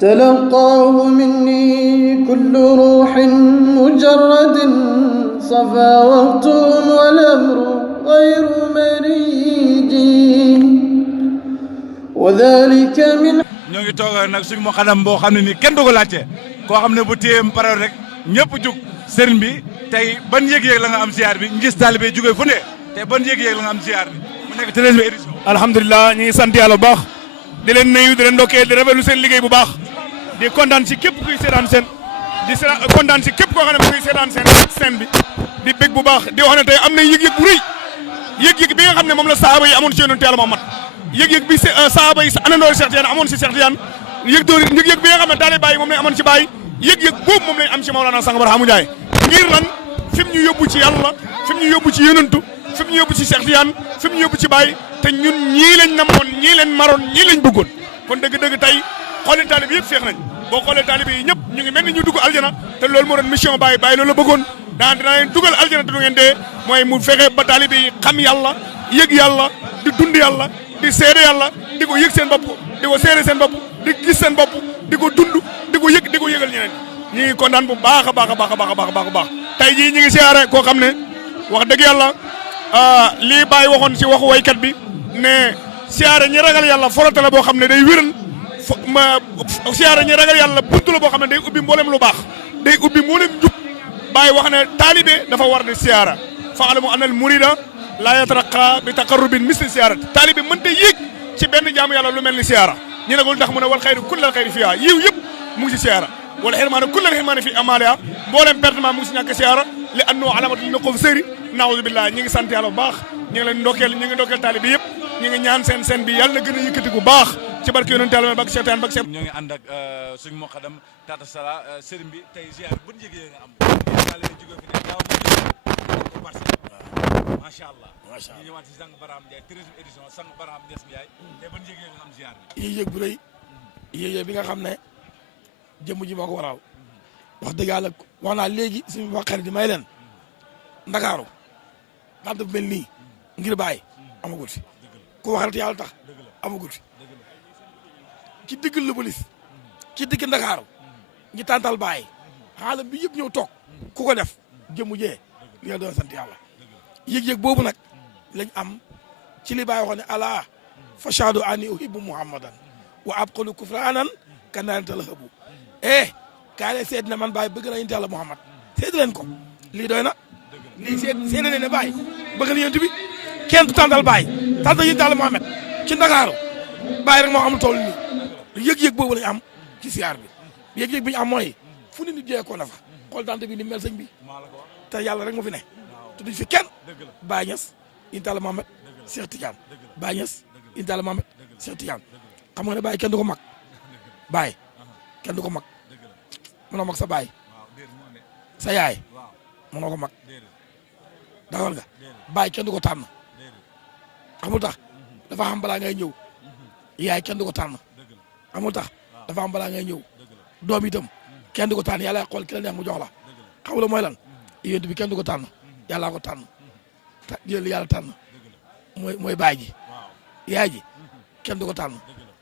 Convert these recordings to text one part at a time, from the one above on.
تلقاه مني كل روح مجرد صفا وقتهم والأمر غير مريج وذلك من ñoo ngi toog nag suñu moo xadam boo xam ne nii kenn du ko laajte koo xam ne bu téye pare rek ñëpp jug sëriñ bi tey ban yëg-yëg la nga am ziar bi ngis taalibe jógee fu ne tey ban yëg-yëg la nga am ziar bi mu nekk 13e édition. alhamdulilah ñu ngi sant yàlla bu baax di leen nuyu di leen ndokkee di rafetlu seen liggéey bu baax di kontaan si képp kuy seetaan seen kontaan si képp koo xam ne mu ngi seetaan seen bi di bég bu baax di wax ne tey am na yëg-yëg bu rëy yëg-yëg bi nga xam ne moom la sahaaba yi amoon si yonent Yàlla Muhammad yëg-yëg bi sahaaba yi anandoo Cheikh Tidiane amoon si Cheikh Tidiane yëg bi nga xam ne taalibe Baay moom lañ amoon ci Baay yëg-yëg boobu moom lañ am ci Mawlana Sang Barhaamu Njaay ngir lan fi mu ñu yóbbu ci yàlla fi mu ñu yóbbu ci yonentu fi mu ñu yóbbu ci Cheikh Tidiane fi mu ñu yóbbu ci Baay te ñun ñii lañ namoon ñii leen maroon ñii lañ bëggoon kon dëgg-dëgg tey xooli taalibe yëpp feex nañ boo xoolee taalibe yi ñëpp ñu ngi mel ni ñu dugg aljana te loolu moo doon mission Baay loolu la bëggoon dina leen dugal aljana te du ngeen dee mooy mu fexe ba taalibe yi xam yàlla yëg yàlla di dund yàlla di seede yàlla di ko yëg seen bopp di ko seede seen bopp di gis seen bopp di ko dund di ko yëg di ko yëgal ñeneen ñi ngi kontaan bu baax a baax a baax a baax a baax a baax tey jii ñi ngi siyaare koo xam ne wax dëgg yàlla lii Baay waxoon si waxu waykat bi ne siyaare ñi ragal yàlla forota la boo xam ne day wéral siyaare ñi ragal yàlla buntu la boo xam ne day ubbi mboolem lu baax day ubbi mboolem njub Baay wax ne taalibe dafa war di siyaara fa'lamu anna al murida la yatraqa bi taqarrubin misli siyaara taalibe mënta yéeg ci benn jaamu yàlla lu mel ni siyaara ñu ne ko lu tax mu ne wal xayru kullal xayri fiha yiw yëpp mu ngi si siyaara wala xirmaana kullal xirmaana fi amalia mboolem pertement mu ngi si ñàkk siyaara li annu alamatu li naqof sëri naawuzu billah ñi ngi sant yàlla bu baax ñi ngi leen ndokkeel taalibe yëpp ñi ngi ñaan seen bi yàlla na gën a yëkkati bu baax ci barke yonent Yàlla bak seetaan bak ñoo ngi ànd ak suñu muqaddam Tata Sala sëriñ bi tey ziar bu ñu yëgee nga am macha allah ñu ñëwaat ci Sang Barham Ndiaye 13e édition Sang Barham Ndiaye tey ban yëgee nga am ziar bi yëg bu rëy yëg bi nga xam ne jëmm ji moo ko waral wax dëgg yàlla wax naa léegi suñu wax xarit yi may leen Ndakaaru daal dafa mel nii ngir bàyyi amagul fi ku waxal te yàlla tax amagul fi ci digg Lëbalis ci digg Ndakaaru ñi tàntal bàyyi xaalam bi yëpp ñëw toog ku ko def jëmm jee li nga doon sant yàlla yëg-yëg boobu nag lañ am ci li Baay waxoon ne ala fashadu ani uhibbu muhammadan wa abqalu kufranan kanaan talhabu kaa leen seet na man Baay bëgg na yonent Yàlla Muhammad seet leen ko lii doy na lii seet na ne Baay bëgg na yonent bi kenn du tàntal Baay tàntal yonent Yàlla Muhammad ci Ndakaaru Baay rek moo amul tool nii yëg-yëg boobu lañ am ci siyaar bi yëg-yëg bi ñu am mooy fu ni nit jeekoo na fa xool tante bi ni mel sëñ bi te yàlla rek moo fi ne te duñ fi kenn Baay Ñas yonent Yàlla Muhammad Cheikh Tidiane Baay Ñas yonent Yàlla Muhammad Cheikh Tidiane xam nga ne Baay kenn du ko mag Baay kenn du ko mag mënoo mag sa baay sa yaay mënoo ko mag dawal nga Baay kenn du ko tànn xamul tax dafa xam balaa ngay ñëw yaay kenn du ko tànn xamul tax dafa am balaa ngay ñëw doom itam kenn du ko tànn yàlla xool ki la neex mu jox la xam la mooy lan yéen bi kenn du ko tànn yàllaa ko tànn jël yàlla tànn mooy baay ji yaay ji kenn du ko tànn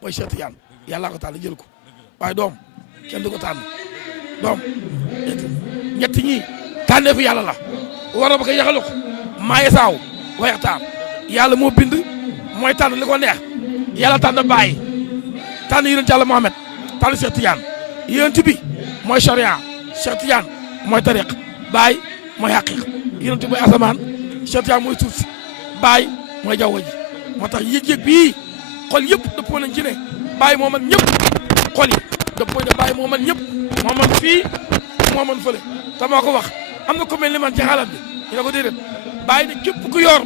mooy Cheikh Tidiane yàllaa ko tànn jël ko waaye doom kenn du ko tànn doom ñett ñi tànnee fi yàlla la war a ba ko yaxalu ko maaye saaw waxtaan yàlla moo bind mooy tànn li ko neex yàlla tànn baay tànn yonent Yàlla Muhammad tànn Cheikh Tidiane yonent bi mooy charia Cheikh Tidiane mooy tariq baay mooy haqiq yonent bi mooy asamaan Cheikh Tidiane mooy suuf si baay mooy jaww ji moo tax yëg-yëg bii xol yëpp dëppoo nañ ci ne baay moo man ñëpp xol yi dëppoo ne baay moo man ñëpp moo man fii moo man fële te moo ko wax am na ko mel ni man ci xaalam bi ñu ne ko déedéet baay ne képp ku yor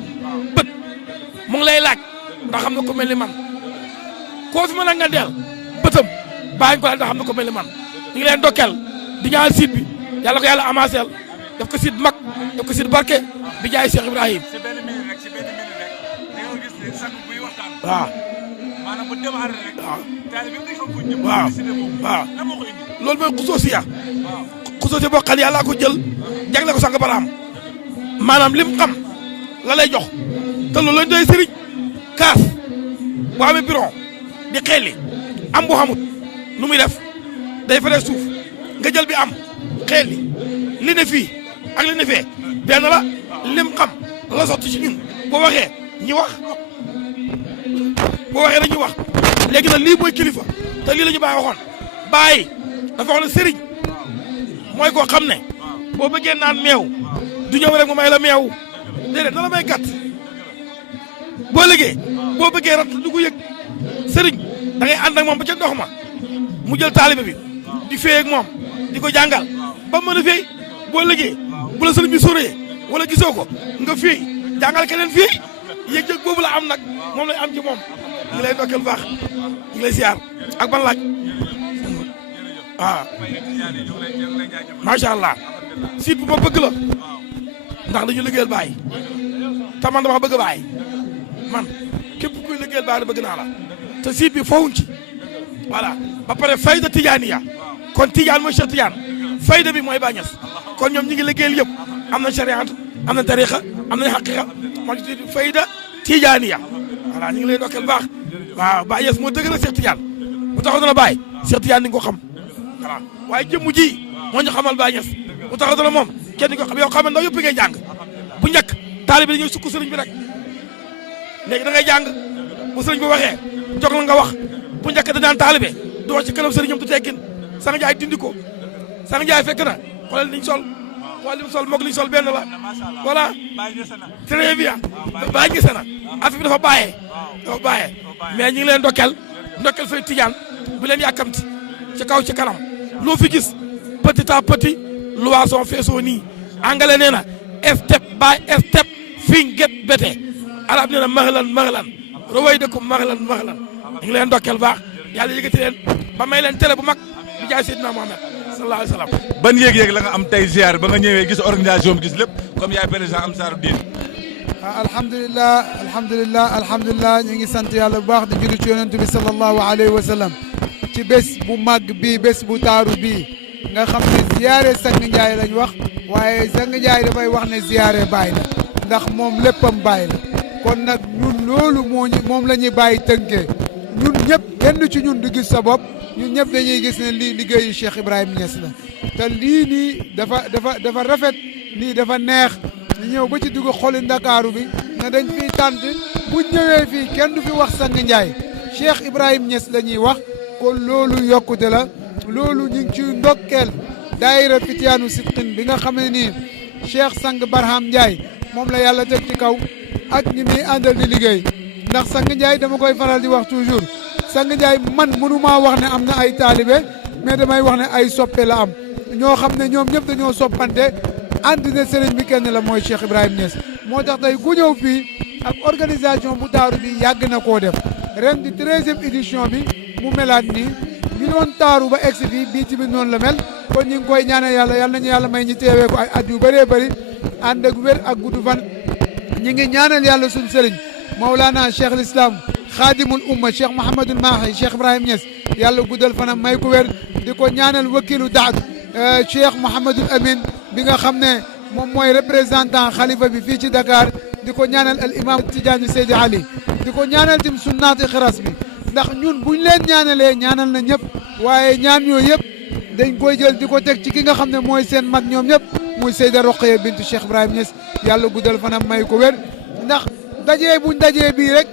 bët mu ngi lay laaj ndax xam na ko mel ni man koo fi mën a nga deel bëtam bàyyi ko laaj ndax xam na ko mel ni man ñu ngi leen dokkeel di ñaanal site bi yàlla ko yàlla amaaseel daf ko site mag daf ko site barke bi jaay Cheikh Ibrahim waaw waaw waaw loolu mooy xusoosiya xusoosiya boo xam ne yàlla ko jël jagle ko Sang Barham maanaam lim xam la lay jox te loolu lañ doy sëriñ kaas bu amee biron di xeeli am bu xamut nu muy def day fere suuf nga jël bi am xel li ne fii ak li ne fee benn la lim xam la sotti ci ñun boo waxee ñi wax boo waxee dañuy wax léegi nag lii mooy kilifa te lii la ñu bàyyi waxoon bàyyi dafa wax ne sëriñ mooy koo xam ne boo bëggee naan meew du ñëw rek mu may la meew déedéet na la may gàtt boo liggéey boo bëggee rat du ko yëg sëriñ da ngay ànd ak moom ba ca ndox ma mu jël taalibe bi di féey ak moom di ko jàngal ba mën a féey boo liggéey bu la sëriñ bi sóoree wala gisoo ko nga féey jàngal keneen féey yëg-yëg boobu la am nag moom lay am ci moom ñu ngi lay ndokkeel bu baax ñu ngi lay siyaar ak ban laaj waaw macha allah siit bu ma bëgg la ndax dañu liggéeyal Baay te man dama bëgg Baay man képp kuy liggéeyal Baay bëgg naa la te siit bi fawuñ ci voilà ba pare fayda tijaaniya kon tijaan mooy Cheikh Tidiane fayda bi mooy Baay Ñas kon ñoom ñi ngi liggéeyal yëpp am na shariat am na tariqa am na xaqiqa moo ci tudd fayda tijaaniya voilà ñu ngi lay ndokkeel baax waaw Baay Ñas moo dëgg Cheikh Tidiane bu taxaw na Baay Cheikh Tidiane ni nga ko xam voilà waaye jëmm ji moo ñu xamal Baay Ñas bu taxaw na moom kenn di ko xam yow xam ne ndaw yëpp ngay jàng bu njëkk taalibe dañuy sukk sëriñ bi rek léegi da ngay jàng bu sëriñ bi waxee jox la nga wax bu njëkk da daan taalibe du wax ci kanam sëriñam du teggin Sang Njaay dindi ko Sang Njaay fekk na xoolal liñ sol xoolal liñ sol moog liñ sol benn la voilà très bien baa gise na affaire bi dafa bàyyee mais ñu ngi leen ndokkel fay Tijaan bu leen yàkkamti ci kaw ci kanam loo fi gis petit à petit loisson feesoo nii angale nee na step by step fiñ get bete arab nee na maxlan raway dëkkum maxlan ñu ngi leen ndokkeel baax yàlla yëkkati leen ba may leen télé bu mag bi jaay Seydina Mohamed sallallahu alayhi wa sallam. ban yéeg-yéeg la nga am tey ziar ba nga ñëwee gis organisation bi gis lépp comme yaay président Ansaaru Diin. alhamdulilah ñu ngi sant yàlla bu baax di julli ci yonent bi sallallahu alayhi wa sallam ci bés bu màgg bii bés bu taaru bii nga xam ne ziare Sang Njaay lañ wax waaye Sang Njaay dafay wax ne ziare Baay la ndax moom léppam Baay la kon nag ñun loolu moom la ñuy bàyyi tënkee ñun ñëpp kenn ci ñun du gis sa bopp ñun ñëpp dañuy gis ne lii liggéeyu Cheikh Ibrahima Niass la te lii nii dafa rafet lii dafa neex ñu ñëw ba ci dugg xoli Ndakaaru bi nga dañ fiy tànt bu ñëwee fii kenn du fi wax Sang Njaay Cheikh Ibrahima Niass la ñuy wax kon loolu yokkute la loolu ñu ngi ci ndokkeel daayira Fitiyaanu Sidqin bi nga xam ne nii Cheikh Sang Barham Ndiaye moom la yàlla teg ci kaw ak ñi muy àndal di liggéey ndax Sang Njaay dama koy faral di wax toujours Sang Njaay man mënumaa wax ne am na ay taalibe mais damay wax ne ay soppe la am ñoo xam ne ñoom ñëpp dañoo soppante ànd ne sëriñ bi kenn la mooy Cheikh Ibrahima Niass moo tax tey ku ñëw fii ak organisation bu taaru bi yàgg na koo def ren di 13e édition bi mu melaat nii ñu doon taaru ba egsi fii bii tamit noonu la mel kon ñu ngi koy ñaanal yàlla nañu yàlla may ñu teewee ko ay at yu bëree bëri ànd ak wér ak gudd fan ñu ngi ñaanal yàlla suñu sëriñ Mawlana Cheikh l'Islam xaadimul umma Cheikh Mouhamadul Mahi Cheikh Ibrahima Niass yàlla guddal fanam may ko wér di ko ñaanal wakilu daad Cheikh Mouhamadul Amin bi nga xam ne moom mooy représentant xalifa bi fii ci Dakar di ko ñaanal al imam Tidiane Seydi Ali di ko ñaanal tim sunnaati xiras bi ndax ñun buñ leen ñaanalee ñaanal na ñëpp waaye ñaan yooyu yëpp dañ koy jël di ko teg ci ki nga xam ne mooy seen mag ñoom ñëpp muy Seyda Roqaya bintu Cheikh Ibrahima Niass yàlla guddal fanam may ko wér ndax dajee buñ dajee bii rek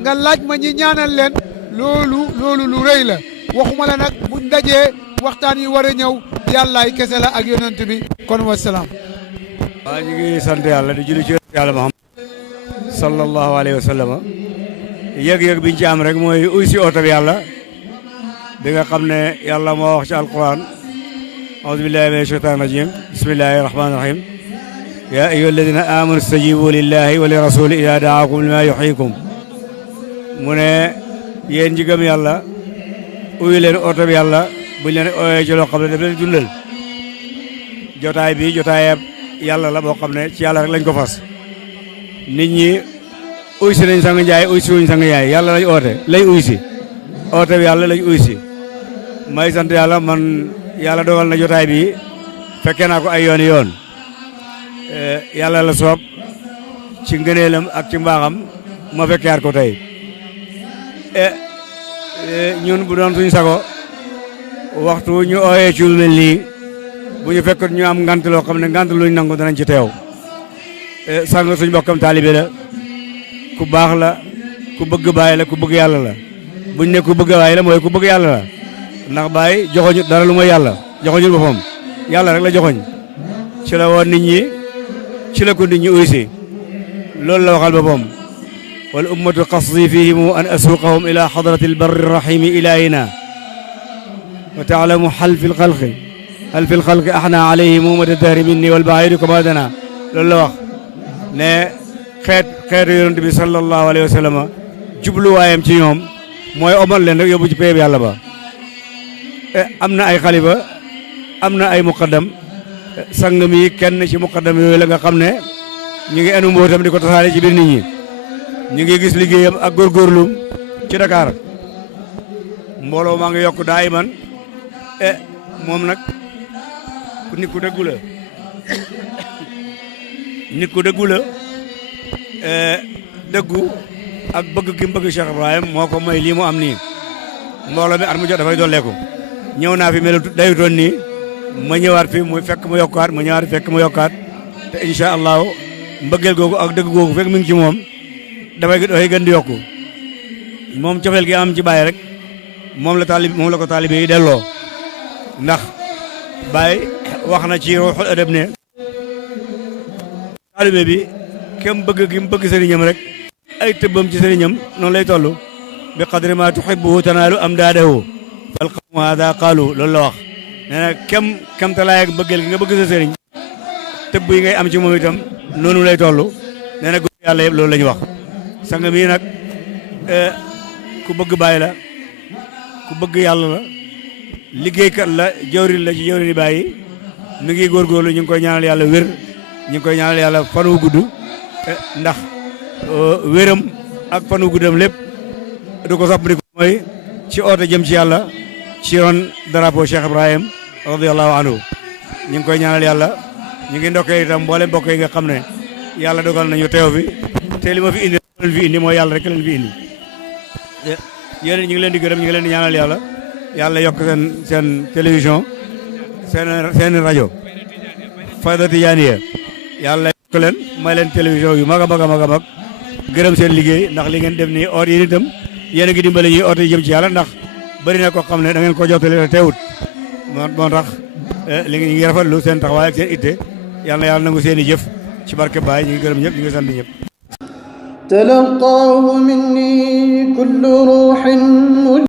nga laaj ma ñi ñaanal leen loolu lu rëy la waxuma la nag buñ dajee waxtaan yi war a ñëw yàllaay kese la ak yonent bi kon wasalaam. waaw ñu ngi sant yàlla di julli ci yàlla Muhammad sallallahu alayhi wa sallam yëg-yëg biñ ci am rek mooy uy si oto bi yàlla bi nga xam ne yàlla moo wax ci alquran aoudu billahi min ashaytan rajim bismillahi rahmani rahim ya ayyuha alladina amanu stajibu lillahi wa li rasuli ida daakum lima yuhyikum mu ne yéen ñi gëm yàlla uyu leen oto bi yàlla buñ leen ooyee ci loo xam ne daf leen dundal jotaay bi jotaayab yàlla la boo xam ne ci yàlla rek lañ ko fas nit ñi uy si nañ Sang Njaay uy si wuñ Sang Njaay yàlla lañ oote lañ uy si oote bi yàlla lañ uy si may sant yàlla man yàlla dogal na jotaay bi fekkee naa ko ay yoon yàlla la soob ci ngëneelam ak ci mbaaxam ma fekkeyaat ko tey ñun bu doon suñ sago waxtu ñu ooyee ci lu mel nii bu ñu fekk ñu am ngant loo xam ne ngant luñ nangu danañ ci teew sang suñ bokkam taalibe la ku baax la ku bëgg baay la ku bëgg yàlla la buñ ne ku bëgg baay la mooy ku bëgg yàlla la ndax baay joxoñu dara lu mooy yàlla joxoñu boppam yàlla rek la joxoñ ci la woon nit ñi ci la ko nit ñi uysi loolu la waxal boppam wal ummatu qasdi fihim an asuqahum ila hadrati albarri rahimi ilahina wa taalamu hal fi lxalqi ahna alayhim mada dahri minni wal baidu kama dana loolu la wax ne xeetu yonent bi sallallahu alayhi wa sallam jubluwaayam ci ñoom mooy omal leen rek yóbbu ci péyeb yàlla ba am na ay xalifa am na ay muqaddam sang mi kenn ci muqaddam yooyu la nga xam ne ñu ngi enu mbootam di ko tasaare ci biir nit ñi ñu ngi gis liggéeyam ak góorgóorlum ci Dakar mbooloo maa ngi yokk daay man moom nag nit ku dëggu la nit ku dëggu la dëggu ak bëgg gi mu bëgg Cheikh Ibrahim moo ko may lii mu am nii mbooloo mi at mu jot dafay dolleeku ñëw naa fi melu dayutoon nii ma ñëwaat fi muy fekk mu yokkaat ma ñëwaat fekk mu yokkaat te incha allahu mbëggeel googu ak dëgg googu fekk mi ngi ci moom dafay gën di yokku moom cofeel gi am ci Baye rek moom la ko taalibe yi delloo ndax Baye wax na ci ruuxul adab ne taalibe bi kem bëgg gi mu bëgg sëriñam rek ay tëbbam ci sëriñam noonu lay toll bi qadri ma tuhibbuhu tanaalu amdaadahu fal qawmu haada qaalu loolu la wax nee na kem talaay ak bëggeel gi nga bëgg sa sëriñ tëbb yi ngay am ci moom itam noonu lay toll nee na góor yàlla yëpp loolu la ñu wax sang bii nag ku bëgg Baay la ku bëgg yàlla la liggéeykat la jawrin la ci jawrini Baay yi mi ngi góorgóorlu ñu ngi koy ñaanal yàlla wér ñu ngi koy ñaanal yàlla fan wu gudd ndax wéram ak fan wu guddam lépp du ko sopp mooy ci oote jëm ci yàlla ci yoon drapeau Cheikh Ibrahim radiyallahu anhu ñu ngi koy ñaanal yàlla ñu ngi ndokkee itam mboolem mbokk yi nga xam ne yàlla dogal nañu teew fi te li ma fi indi mooy yàlla rek leen fi indi yéen ñu ngi leen di gërëm ñu ngi leen di ñaanal yàlla yokk seen télévision seen rajo Fayda Tijaaniya yàlla yokk leen may leen télévision yu mag a mag a mag a mag gërëm seen liggéey ndax li ngeen def nii oot yéen itam yéen a ngi dimbale ñuy oote jëm ci yàlla ndax bëri na ko xam ne da ngeen ko jottali te teewut moo tax li ngi ngi rafetlu seen taxawaay ak seen itte yàlla nangu seen i jëf ci barke Baay ñu ngi gërëm ñëpp ñu ngi sant ñëpp تلقاه مني كل روح